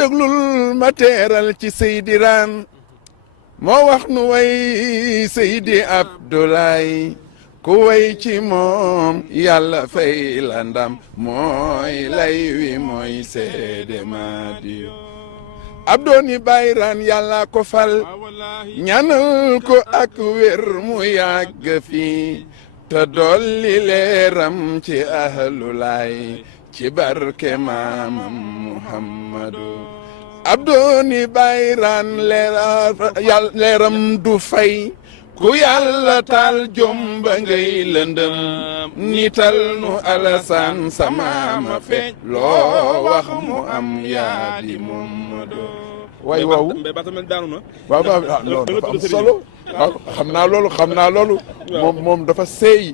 déglul ma teeral ci Seydi Raan moo wax nu way Seydi Abdoulaye ku way ci moom yàlla fay la ndam mooy lay wi mooy seede Madiyu Abdooni Bayraan yàlla ko fal ñaanal ko ak wér mu yàgg fi te dolli leeram ci ahlu laay ci barke maamam Muhammadu Abdooni Bayraan leeram du fay ku yàlla taal jomba ngay lëndëm nital nu Alasaan sama ma fe loo wax mu am yaa di Muhammadu way waaw waaw waaw loolu dafa am solo waaw xam naa loolu moom dafa seey